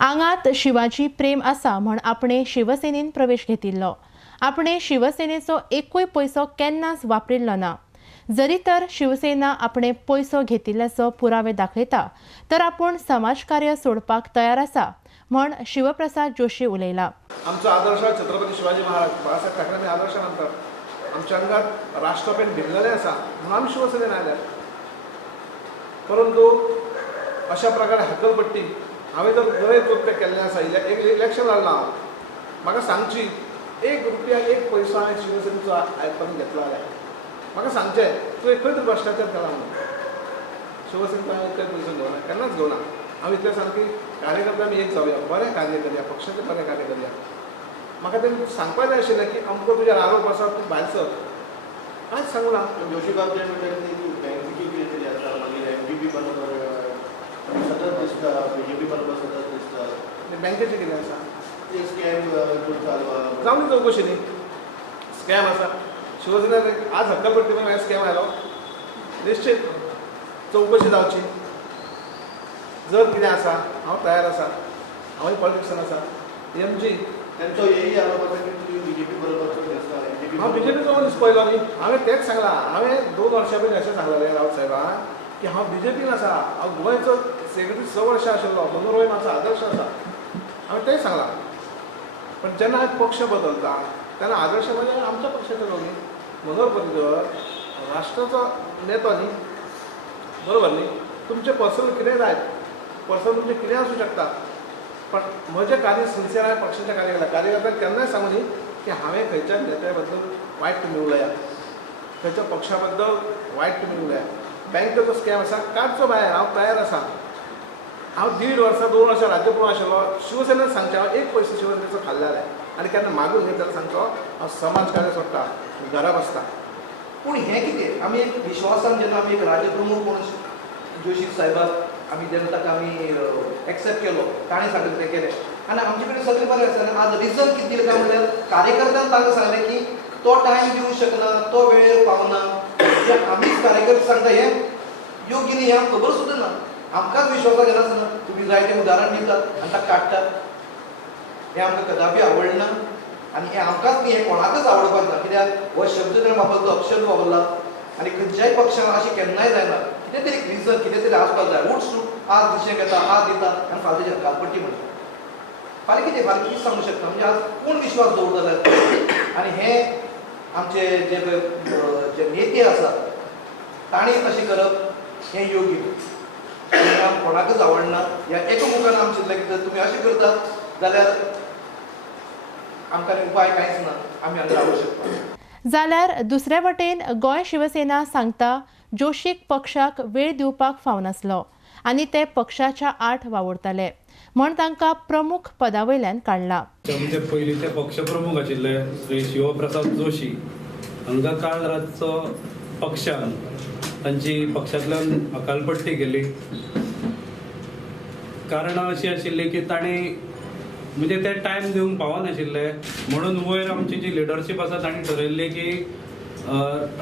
आंगात शिवाची प्रेम आसा म्हण आपणे शिवसेनेन प्रवेश घेतिल्लो। आपणे शिवसेनेचो एकूय पैसो केन्नाच वापरिल्लो ना। जरी तर शिवसेना आपणे पैसो घेतिल्ल्याचो पुरावे दाखयता तर आपूण समाजकार्य सोडपाक तयार आसा म्हण शिवप्रसाद जोशी उलयला। आमचो आदर्श छत्रपती शिवाजी महाराज बाळासाहेब ठाकरे आदर्श मानतात। आमच्या अंगात राष्ट्रप्रेम भिल्लले आसा म्हणून आमी शिवसेनेन आयल्यात। परंतु अशा प्रकारे हक्कलपट्टी हांवें तर गैर कृत्य केल्लें आसा। इलेक्शन लढला म्हाका सांगची एक रुपया एक पैसो हांवें शिवसेनेचो आयकून घेतलो जाल्यार म्हाका सांगचें तूं खंय तरी भ्रश्टाचार केला म्हणून। शिवसेनेचो हांवें एकय पैसो घेवना, केन्नाच घेवना। हांव इतलें सांगता की कार्यकर्ते आमी एक जावया, बरें कार्य करया, पक्षाचें बरें कार्य करया। म्हाका तें सांगपाक जाय आशिल्लें की अमको तुजेर आरोप आसा तूं भायर सर, कांयच सांगना। जोशी बाब जे बँकेची कितें तरी आसा, मागीर MPP बरोबर सतत दिसता, BJP बरोबर सतत दिसता। बँकेचें कितें आसा? ते स्कॅम चालवा जावन चवकशी न्ही, स्कॅम आसा। शिवसेनेन आज हक्कलपट्टी मागीर स्कॅम आयलो, निश्चित चवकशी जावची। जर कितें आसा हांव तयार आसा, हांवूय पॉलिटिक्सान आसा। MG त्यांचो हेही आरोप आसा की तुम्ही BJP बरोबर दिसता। हांव BJPचो मनीस पळयलो न्ही, हांवें तेंच सांगलां। हांवें 2 वर्सां पयलीं अशें सांगलेलें रावत साहेबान की हांव BJPन आसा, हांव गोंयचो सेक्रेटरी 6 वर्सां आशिल्लो, म्हणून रोय म्हाजो आदर्श आसा। हांवें तेंच सांगलां। पण जेन्ना हांव पक्ष बदलता तेन्ना आदर्श म्हणजे आमच्या पक्षाचो न्हू न्ही, मनोहर पर्रीकर राष्ट्राचो नेतो न्ही, बरोबर न्ही। तुमचें पर्सनल कितेंय जाय, पर्सनल तुमचें कितेंय आसूं शकता, पण म्हजें कार्य सिन्सियर हांवें पक्षाच्या कार्यकर्त्यांक केन्नाय सांगूं न्ही की हांवें खंयच्या नेत्या बद्दल वायट तुमी उलया, खंयच्या पक्षा बद्दल वायट तुमी उलया। बँकेचो स्कॅम आसा काडचो भायर, हांव तयार आसा। हांव 1.5 वर्सां 2 वर्सां राज्यप्रमुख आशिल्लो, शिवसेनेन सांगचें हांव एक पयसो शिवसेनेचो खाल्ले जाल्यार, आनी केन्ना मागून घेतल्यार सांगचो हांव समाज कार्य सोडटा, घरा बसता। पूण हें कितें आमी एक विश्वासान जेन्ना आमी एक राज्यप्रमुख म्हणून जोशी साहेबाक आमी जेन्ना ताका आमी एक्सेप्ट केलो, ताणें सांगलें तें केलें आनी आमचे कडेन सगळें बरें आसा। आज रिजन कितें दिलें काय म्हणल्यार कार्यकर्त्यांक तांकां सांगलें की तो टायम दिवंक शकना, तो वेळेर पावना। जें आमीच कार्यकर्ते सांगता हें योग्य न्ही, हें आमकां खबर सुद्दां ना। आमकांच विश्वासाक येनासतना तुमी जाय तें उदाहरण दितात आनी ताका काडटात, हें आमकां कदापी आवडना। आनी हें आमकांच न्ही, हें कोणाकच आवडपाक ना। कित्याक हो शब्द जर वापरलो, अपशब्द वापरला आनी खंयच्याय पक्षान अशें केन्नाय जायना। कितें तरी रिजन कितें तरी आसपाक जाय। उठ सूट आज दिशेक येता, आज दिता आनी फाल्यां तेजेर कालपट्टी म्हणटा। फाल्यां कितें सांगूं शकता, म्हणजे आज कोण विश्वास दवरता जाल्यार। आनी हें आमचे जे नेते आसात तांणी अशें करप हें योग्य न्ही, कोणाकच आवडना। ह्या एकामुखान आमी चिंतलें की जर तुमी अशें करतात जाल्यार आमकां उपाय कांयच ना, आमी हांगा रावूं शकता। जाल्यार दुसरे वटेन गोंय शिवसेना सांगता जोशीक पक्षाक वेळ दिवपाक फावनासलो आनी ते पक्षाच्या आड वावुरताले म्हण तांकां प्रमुख पदावयल्यान काडला। म्हणजे पयलींचे पक्षप्रमुख आशिल्ले श्री शिवप्रसाद जोशी हांकां काल रातचो पक्षान तांची पक्षांतल्यान हकालपट्टी केली। कारणां अशी आशिल्ली की तांणी म्हणजे ते टायम दिवंक पावनाशिल्ले, म्हणून वयर आमची जी लिडरशीप आसा तांणी ठरयल्ली की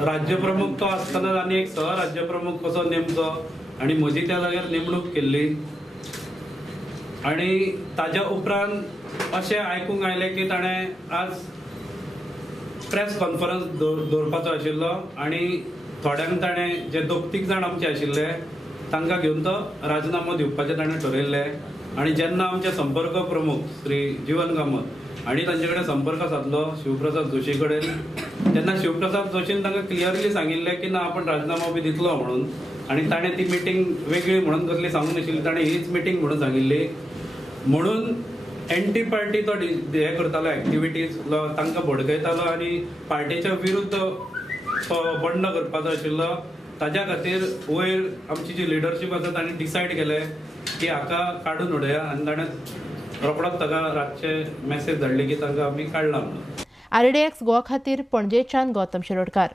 राज्यप्रमुख तो आसतना आनी एक सहराज्यप्रमुख कसो नेमचो, आनी म्हजी त्या जाग्यार नेमणूक केल्ली। आनी ताज्या उपरांत अशें आयकूंक आयलें की ताणें आज प्रेस कॉन्फरन्स दवरपाचो आशिल्लो आनी थोड्यांक ताणें जे 2-3 जाण आमचे आशिल्ले तांकां घेवन तो राजिनामो दिवपाचें ताणें ठरयल्लें। आनी जेन्ना आमचे संपर्क प्रमुख श्री जीवन कामत हांणी तांचे कडेन संपर्क साधलो शिवप्रसाद जोशी कडेन, तेन्ना शिवप्रसाद जोशीन तांकां क्लियरली सांगिल्लें की ना आपण राजिनामो बी दितलो म्हणून। आनी ताणें ती मिटींग वेगळी म्हणून कसली सांगूंक नाशिल्ली, ताणें हीच मिटींग म्हणून सांगिल्ली। म्हणून एंटी पार्टी तो हे करतालो, एक्टिविटीज तांकां भडकयतालो आनी पार्टीच्या विरुद्ध तो बंड करपाचो आशिल्लो। ताज्या खातीर वयर आमची जी लिडरशीप आसा तांणी डिसायड केलें की हाका काडून उडया आनी ताणें रोखडोच ताका रातचे मॅसेज धाडली की तांकां आमी काडला म्हणून। RDX गोवा खातीर पणजेच्यान गौतम शिरोडकार।